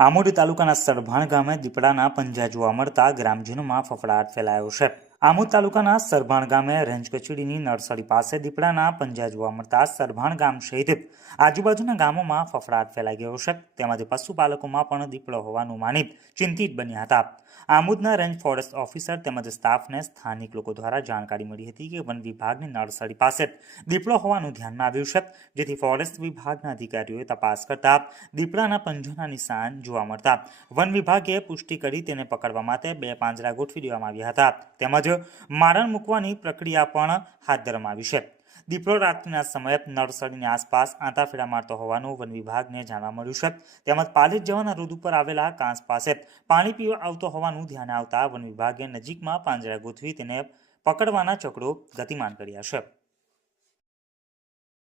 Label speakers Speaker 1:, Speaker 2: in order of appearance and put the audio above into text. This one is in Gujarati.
Speaker 1: આમોદ તાલુકાના સરભાણ ગામે દીપડાના પંજા જોવા મળતા ગ્રામજનોમાં ફફડાટ ફેલાયો છે. આમોદ તાલુકાના સરભાણ ગામે રેન્જ કચેરીની નર્સરી પાસે દીપડાના પંજા જોવા મળતા સરભાણ ગામ સહિત આજુબાજુના ગામોમાં ફફડાટ ફેલાઈ ગયો છે. તેમાંથી પશુપાલકોમાં પણ દીપડો હોવાનું માની ચિંતિત બન્યા હતા. આમોદના રેન્જ ફોરેસ્ટ ઓફિસર તેમજ સ્ટાફને સ્થાનિક લોકો દ્વારા જાણકારી મળી હતી કે વન વિભાગની નર્સરી પાસે દીપડો હોવાનું ધ્યાનમાં આવ્યું છે. જેથી ફોરેસ્ટ વિભાગના અધિકારીઓએ તપાસ કરતા દીપડાના પંજોના નિશાન જોવા મળતા વન વિભાગે પુષ્ટિ કરી તેને પકડવા માટે બે પાંજરા ગોઠવી દેવામાં આવ્યા હતા. તેમજ મારણ મૂકવાની પ્રક્રિયા પણ હાથ ધરવામાં આવી છે. દીપડો રાત્રિના સમયે નર્સરીની આસપાસ આંતાફેડા મારતો હોવાનું વન વિભાગને જાણવા મળ્યું છે. તેમજ પાલેજ જવાના રોડ ઉપર આવેલા કાંસ પાસે પાણી પીવા આવતો હોવાનું ધ્યાને આવતા વન વિભાગે નજીકમાં પાંજરા ગોઠવી તેને પકડવાના ચક્રો ગતિમાન કર્યા છે.